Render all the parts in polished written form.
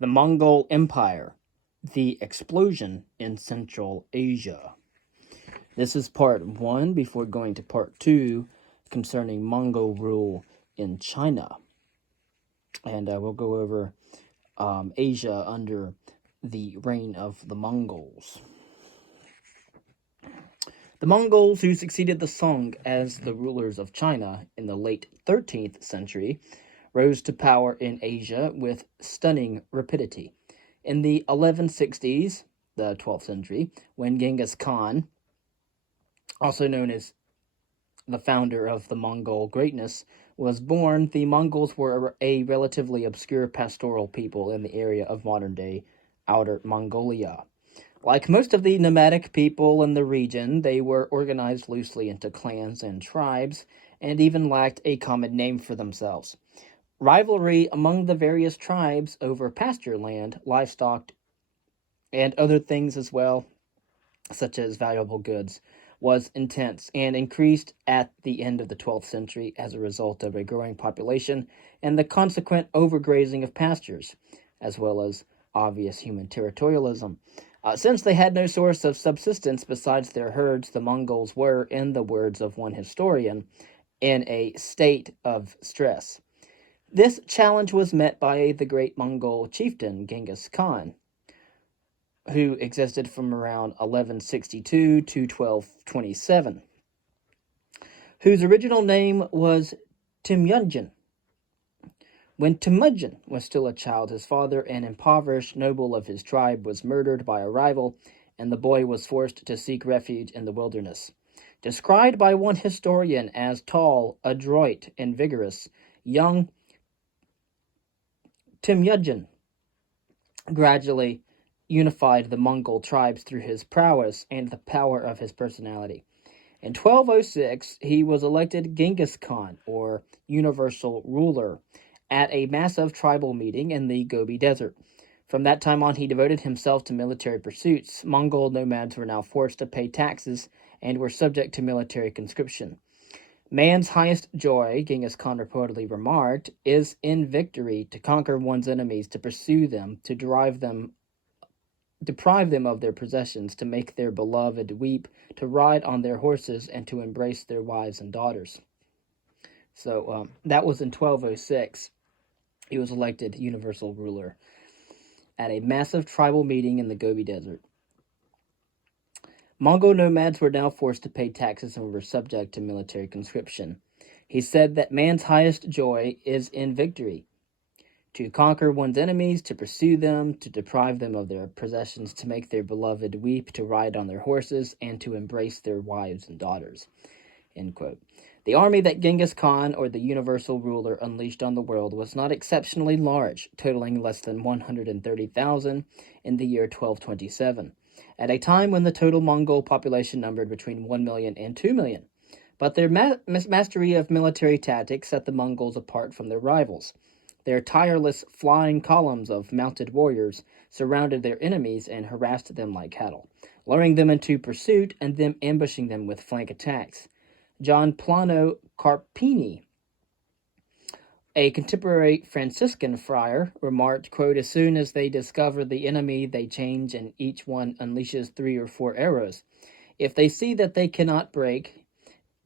The Mongol Empire, the explosion in Central Asia. This is part 1 before going to part 2 concerning Mongol rule in China. And we'll go over Asia under the reign of the Mongols. The Mongols, who succeeded the Song as the rulers of China in the late 13th century, rose to power in Asia with stunning rapidity. In the 1160s, the 12th century, when Genghis Khan, also known as the founder of the Mongol greatness, was born, the Mongols were a relatively obscure pastoral people in the area of modern-day Outer Mongolia. Like most of the nomadic people in the region, they were organized loosely into clans and tribes, and even lacked a common name for themselves. Rivalry among the various tribes over pasture land, livestock, and other things as well, such as valuable goods, was intense and increased at the end of the 12th century as a result of a growing population and the consequent overgrazing of pastures, as well as obvious human territorialism. Since they had no source of subsistence besides their herds, the Mongols were, in the words of one historian, in a state of stress. This challenge was met by the great Mongol chieftain Genghis Khan, who existed from around 1162 to 1227, whose original name was Temujin. When Temujin was still a child, his father, an impoverished noble of his tribe, was murdered by a rival, and the boy was forced to seek refuge in the wilderness. Described by one historian as tall, adroit, and vigorous, young Temujin gradually unified the Mongol tribes through his prowess and the power of his personality. In 1206, he was elected Genghis Khan, or universal ruler, at a massive tribal meeting in the Gobi Desert. From that time on, he devoted himself to military pursuits. Mongol nomads were now forced to pay taxes and were subject to military conscription. Man's highest joy, Genghis Khan reportedly remarked, is in victory, to conquer one's enemies, to pursue them, to deprive them of their possessions, to make their beloved weep, to ride on their horses, and to embrace their wives and daughters. So that was in 1206. He was elected universal ruler at a massive tribal meeting in the Gobi Desert. Mongol nomads were now forced to pay taxes and were subject to military conscription. He said that man's highest joy is in victory, to conquer one's enemies, to pursue them, to deprive them of their possessions, to make their beloved weep, to ride on their horses, and to embrace their wives and daughters. End quote. The army that Genghis Khan, or the universal ruler, unleashed on the world was not exceptionally large, totaling less than 130,000 in the year 1227, at a time when the total Mongol population numbered between 1 million and 2 million. But their mastery of military tactics set the Mongols apart from their rivals. Their tireless flying columns of mounted warriors surrounded their enemies and harassed them like cattle, luring them into pursuit and then ambushing them with flank attacks. John Plano Carpini, a contemporary Franciscan friar, remarked, quote, "As soon as they discover the enemy, they change, and each one unleashes 3 or 4 arrows. If they see that they cannot break,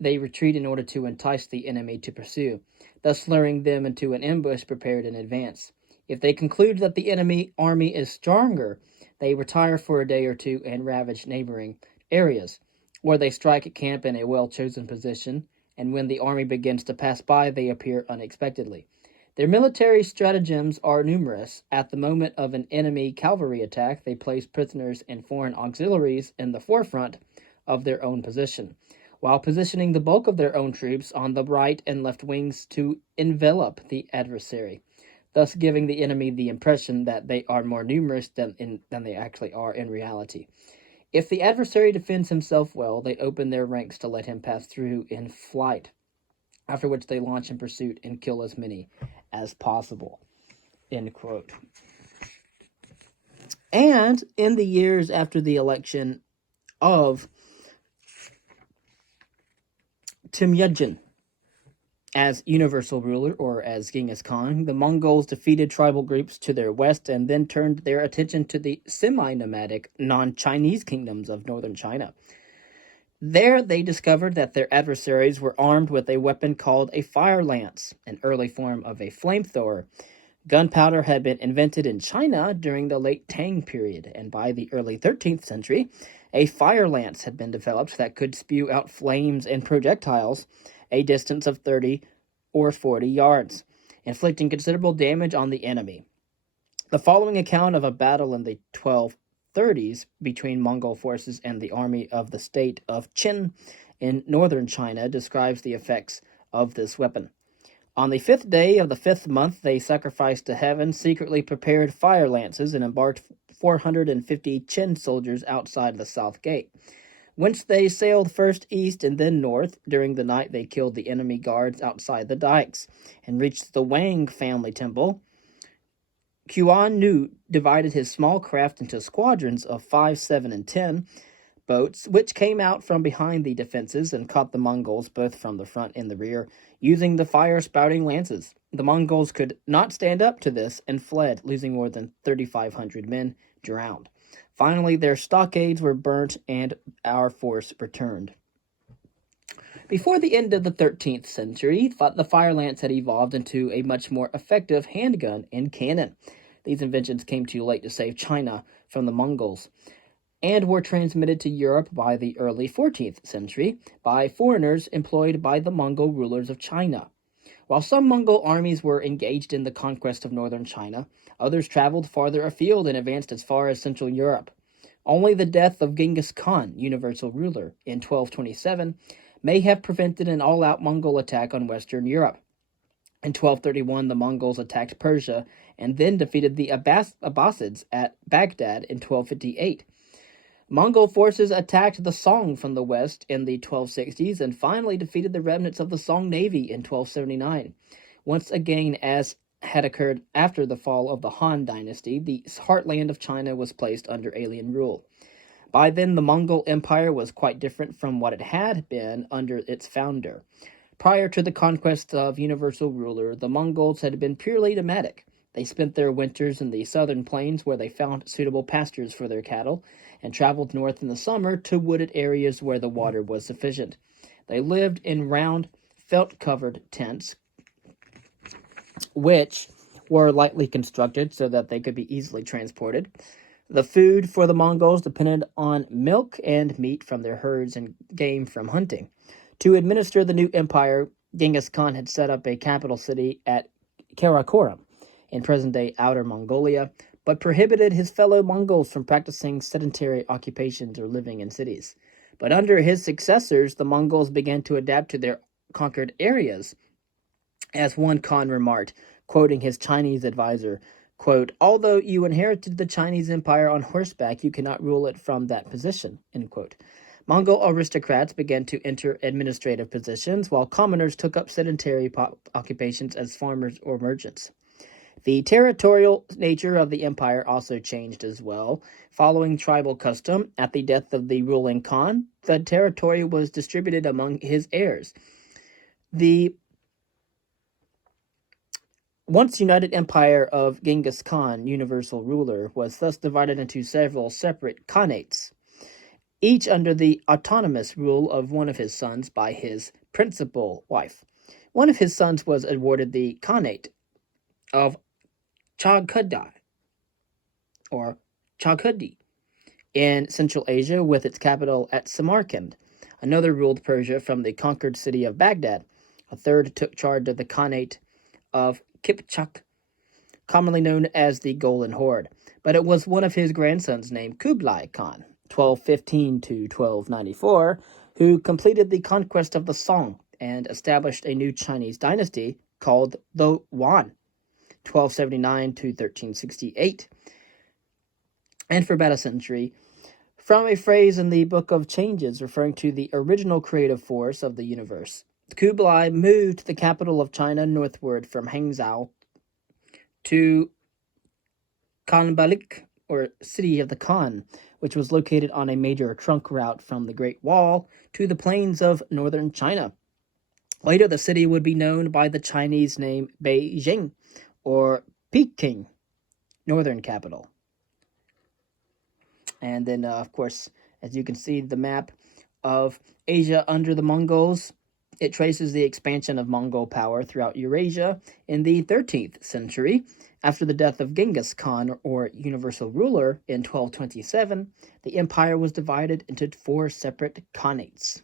they retreat in order to entice the enemy to pursue, thus luring them into an ambush prepared in advance. If they conclude that the enemy army is stronger, they retire for a day or two and ravage neighboring areas, where they strike camp in a well-chosen position, and when the army begins to pass by, they appear unexpectedly. Their military stratagems are numerous. At the moment of an enemy cavalry attack, they place prisoners and foreign auxiliaries in the forefront of their own position, while positioning the bulk of their own troops on the right and left wings to envelop the adversary, thus giving the enemy the impression that they are more numerous than they actually are in reality. If the adversary defends himself well, they open their ranks to let him pass through in flight, after which they launch in pursuit and kill as many as possible." End quote. And in the years after the election of Temujin As universal ruler, or as Genghis Khan, the Mongols defeated tribal groups to their west and then turned their attention to the semi-nomadic, non-Chinese kingdoms of northern China. There they discovered that their adversaries were armed with a weapon called a fire lance, an early form of a flamethrower. Gunpowder had been invented in China during the late Tang period, and by the early 13th century, a fire lance had been developed that could spew out flames and projectiles a distance of 30 or 40 yards, inflicting considerable damage on the enemy. The following account of a battle in the 1230s between Mongol forces and the army of the state of Qin in northern China describes the effects of this weapon. On the 5th day of the 5th month, they sacrificed to heaven, secretly prepared fire lances, and embarked 450 Qin soldiers outside the south gate, whence they sailed first east and then north. During the night, they killed the enemy guards outside the dikes and reached the Wang family temple. Quan Nu divided his small craft into squadrons of 5, 7, and 10 boats, which came out from behind the defenses and caught the Mongols both from the front and the rear, using the fire-spouting lances. The Mongols could not stand up to this and fled, losing more than 3,500 men drowned. Finally, their stockades were burnt and our force returned. Before the end of the 13th century, the fire lance had evolved into a much more effective handgun and cannon. These inventions came too late to save China from the Mongols, and were transmitted to Europe by the early 14th century by foreigners employed by the Mongol rulers of China. While some Mongol armies were engaged in the conquest of northern China, others traveled farther afield and advanced as far as Central Europe. Only the death of Genghis Khan, universal ruler, in 1227 may have prevented an all-out Mongol attack on Western Europe. In 1231, the Mongols attacked Persia and then defeated the Abbasids at Baghdad in 1258. Mongol forces attacked the Song from the west in the 1260s and finally defeated the remnants of the Song navy in 1279. Once again, as had occurred after the fall of the Han dynasty, the heartland of China was placed under alien rule. By then, the Mongol Empire was quite different from what it had been under its founder. Prior to the conquest of universal ruler, the Mongols had been purely nomadic. They spent their winters in the southern plains where they found suitable pastures for their cattle, and traveled north in the summer to wooded areas where the water was sufficient. They lived in round, felt-covered tents, which were lightly constructed so that they could be easily transported. The food for the Mongols depended on milk and meat from their herds and game from hunting. To administer the new empire, Genghis Khan had set up a capital city at Karakoram, in present-day Outer Mongolia, but prohibited his fellow Mongols from practicing sedentary occupations or living in cities. But under his successors, the Mongols began to adapt to their conquered areas. As one Khan remarked, quoting his Chinese advisor, quote, "Although you inherited the Chinese Empire on horseback, you cannot rule it from that position," end quote. Mongol aristocrats began to enter administrative positions, while commoners took up sedentary occupations as farmers or merchants. The territorial nature of the empire also changed as well. Following tribal custom, at the death of the ruling Khan, the territory was distributed among his heirs. The once united empire of Genghis Khan, universal ruler, was thus divided into several separate khanates, each under the autonomous rule of one of his sons by his principal wife. One of his sons was awarded the khanate of Chaghdi, or Chaghdi, in Central Asia, with its capital at Samarkand. Another ruled Persia from the conquered city of Baghdad. A third took charge of the Khanate of Kipchak, commonly known as the Golden Horde. But it was one of his grandsons named Kublai Khan, 1215 to 1294, who completed the conquest of the Song and established a new Chinese dynasty called the Yuan, 1279 to 1368, and for about a century, from a phrase in the Book of Changes referring to the original creative force of the universe. Kublai moved the capital of China northward from Hangzhou to Khanbalik, or City of the Khan, which was located on a major trunk route from the Great Wall to the plains of northern China. Later, the city would be known by the Chinese name Beijing, or Peking, northern capital. And then, of course, as you can see, the map of Asia under the Mongols, it traces the expansion of Mongol power throughout Eurasia in the 13th century. After the death of Genghis Khan, or universal ruler, in 1227, the empire was divided into 4 separate khanates.